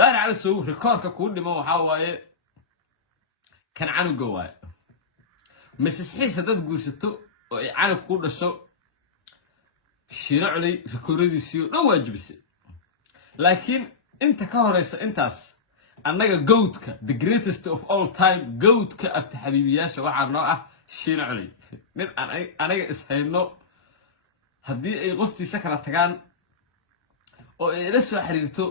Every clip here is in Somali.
داهر علسو ريكورد كل ما وحاواي كان عنو جواي مسس حيس هداد قوستو عنو كل الشو شيرع علي ريكوردي سيو لو واجبسي لكن انت كهريس انتاس انغا جودكا the greatest of all time جودكا ابت حبيبياشا waxaa noo ah shiin culi mid anaga ishayno hadii ay qoftiisa kala tagaan oo ay la soo xiriirto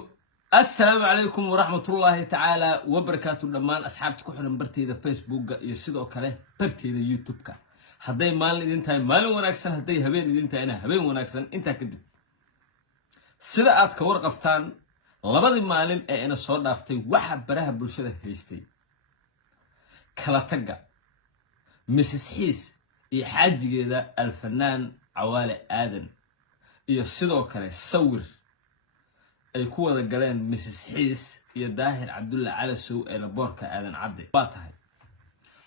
assalaamu calaykum waraxmatullaahi tacaala wabarakaatu dhammaan asxaabta ku xiran bartayda facebookga iyo sidoo kale bartayda youtubeka hadday maalin idin tahay maalin wanaagsan hadday habeen idin tahayna habeen wanaagsan inta kadib sida aad ka warqabtaan labadii maalin ee ina soo dhaaftay waxa baraha bulshada haystay kala taga Mrs. Xiis iyo xaajigeeda alfanaan Cawaale Aadan iyo sidoo kale sawir ay ku wada galeen Mrs. Xiis iyo Daahir Cabdulla Calasow ee laboorka Aadan Cadde waa tahay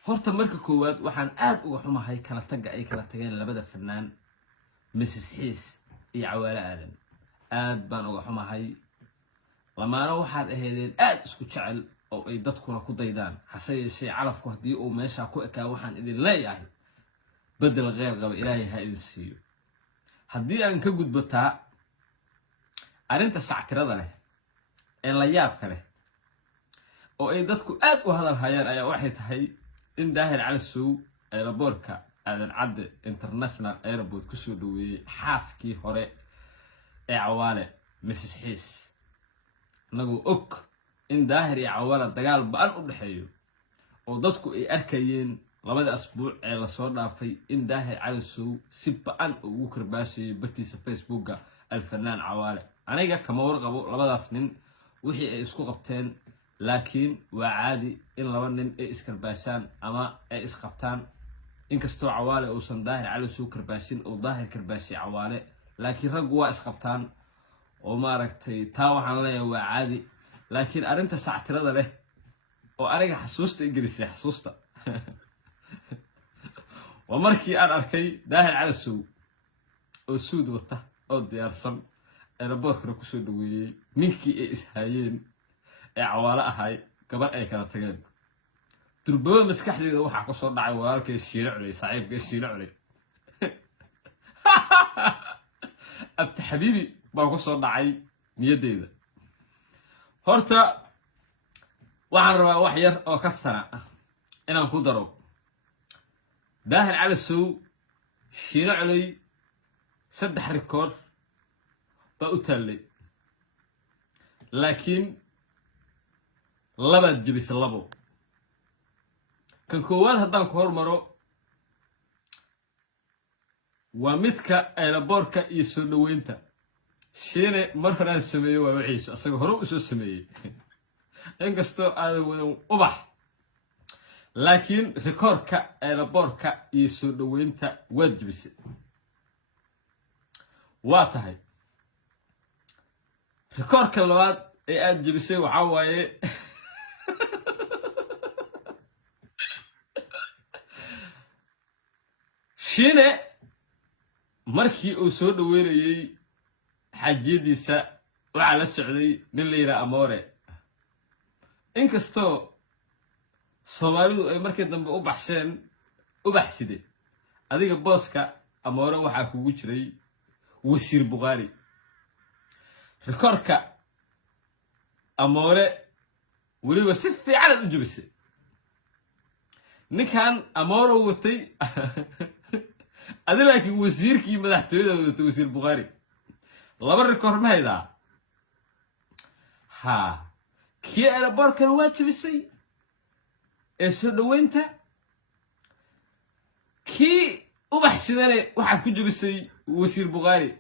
horta marka koowaad waxaan aad uga xumahay kala taga ay kala tageen labada fanaan Mrs. Xiis iyo Cawaale Aadan aad baan uga xumahay lamaana waxaad ahaydeen aad isku jecel oo ay dadkuna ku daydaan hase yeeshee calafku hadii uu meesha ku ekaa waxaan idin leeyahay بدل غير قبل إلهي هاي السيو هدي أن كجود أنت ساعة رضا له إلا يابك له وإيدتكو أد وهذا الهيان أي واحد هاي إن داهر على السوق لبوركا هذا العد انترناشنال ايربورت كسو دوي حاسكي هوري عوالة مسس حيس نقول أوك إن داهر يا عوالة دقال بأن أضحيو ودتكو إي أركيين labada asbuuc ee la soo dhaafay in Daahir Calasow si baan ugu karbaashay bartiisa facebookga alfanaan Cawaale aniga kama warqabo labadaas nin wixii ay isku qabteen laakiin waa caadi in laba nin ay iskarbaashaan ama ay isqabtaan inkastoo Cawaale uusan Daahir Calasow karbaashin oo Daahir karbaashay Cawaale laakiin rag waa isqabtaan oo maaragtay taa waxaan leeyahay waa caadi laakiin arinta sactirada leh oo aniga xasuusta ingiriisi xasuusta ومركي أنا أركي داهر على السوق وسود وطه أو ديارسم أنا بكره كسود ويا نيكي إسهايين عوالة هاي قبل أي كانت تجد تربوا مسكح لي روح عقصور دعوة وارك الشيلع علي صعيب الشيلع علي أبت حبيبي بقصور دعي ميدي ذا هرتا وعن وحير أو كفتنا أنا مقدروا داهر على السوق شيلع علي سدح ريكورد بأوتلي لكن لبد جبس اللبو كان كوان هدان كهور مرو ومتكا ايلابوركا يسولوينتا شيني مرهران سميه ومعيسو أصيغو هرو اسو سميه انقستو آدو أبح لكن ريكوركا ايلابوركا يسولوينتا واجبس واتهي ريكوركا اللواد اي اد جبسي وعواي شيني markii uu soo dhaweynayay xajiyadiisa waxa la socday nin la yiraahdo Amoore inkastoo Soomaalidu ay markii dambe u baxsideen adiga booska Amoore waxa kugu jiray wasiir Bukhari rekorka Amoore waliba si fiican u jabisay ninkan Amoore watay هذا لكن وزير كي مدحتويدا وزير بخاري لبا ريكور ما هيدا ها كي انا باركن واجبسي اسو دوينتا كي وبحسدني waxaad ku jabisay wasiir Bukhari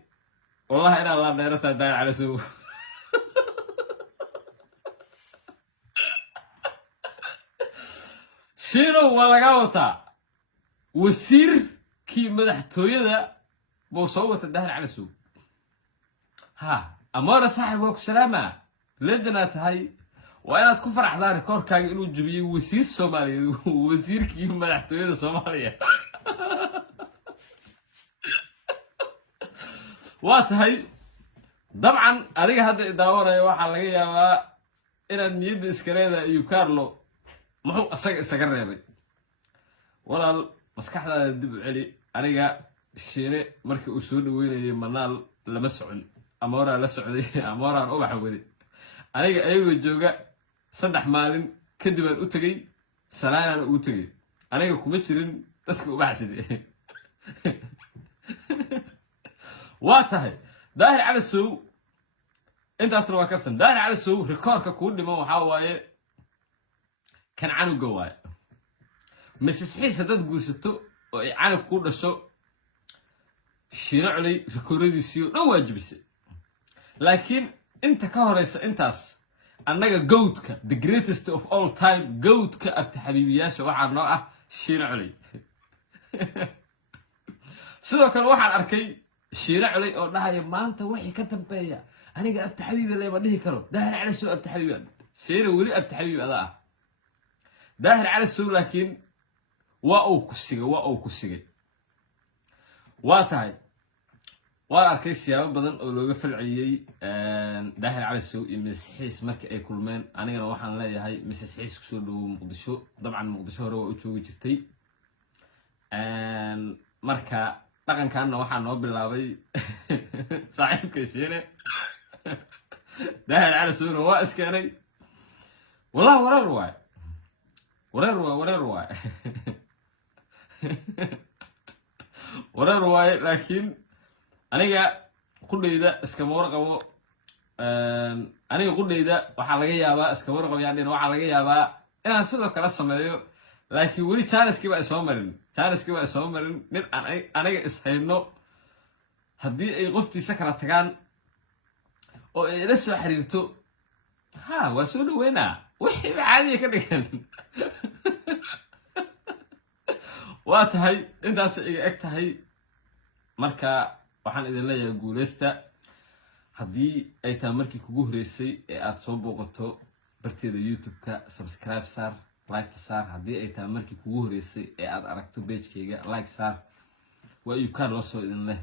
والله انا الله دايرته داير على سو شنو ولا قوتا وزير كي مدحتويدا بو صوت الدهر على السوق ها أمارة صاحب وكو سلامة لجنات هاي وانا تكفر احضار كوركا انو جبيه وزير صوماليا وزير كي مدحتويدا صوماليا وات هاي طبعا اديك هدا داورaya waxa laga yaabaa inaad niyadda iska leedahay Ayub Carlo muxuu asaga isaga reebay walaal maskaxdaada dib u celi aniga shiine markii uu soo dhaweynayay manaal lama socon ama waraa la socday ama waraan ubax waday aniga ayagoo jooga 3 maalin kadib aan u tagay salaanaan u tagay aniga kuma jirin dadka ubaxsiday waa tahay daahir cali sow intaasna waa karsan daahir cali sow rikoorka ku dhiman waxa waaye kan canuga waaye Mrs. Xiisa dad guursato oo ay canug ku dhasho shiraclay rikooradiisii oo dhan waajibisay laakiin inta ka horeysa intaas annaga goatka the greatest of all time goatka abta xabiibiyaasha waxa noo ah shiraclay sidoo kale waxaan arkay shiraclay oo dhahayo maanta wixii ka dambeeya aniga abta xabiibi leema dhihi karo daahir cali sow abta xabiibi shira wali abta xabiibi adaa daahir cali sow laakiin waa uu ku sigay waa tahay waan arkay siyaabo badan oo looga falceliyay daahir cali sow iyo Mrs. Xiis markii ay kulmeen anigana waxaan leeyahay Mrs. Xiis ku soo dhaw Muqdisho dabcan Muqdisho hore waa u joogi jirtay marka dhaqankaana waxaa noo bilaabay saaxiibka shiine daahir cali sowna waa iskeenay wallahi wareer waay wareer waay laakiin aniga qudhayda iskama warqabo aniga qudhayda waxa laga yaabaa iskama warqabo yaadina waxa laga yaabaa inaan sidoo kale sameeyo laakiin wali challenge ba ay soo marin nin aniga ishayno haddii ay qoftiisa kala tagaan oo ay ila soo xiriirto waa soo dhaweynaa wixii caadi ka dhigan waa tahay intaas iga eg tahay marka waxaan idin leeyahay guuleysta haddii ay tahay markii kugu horeysay ee aad soo booqato barteeda YouTube-ka subscribe saar like saar haddii ay tahay markii kugu horeysay ee aad aragto page-kayga like saar waa Ayub Carlo soo idin leh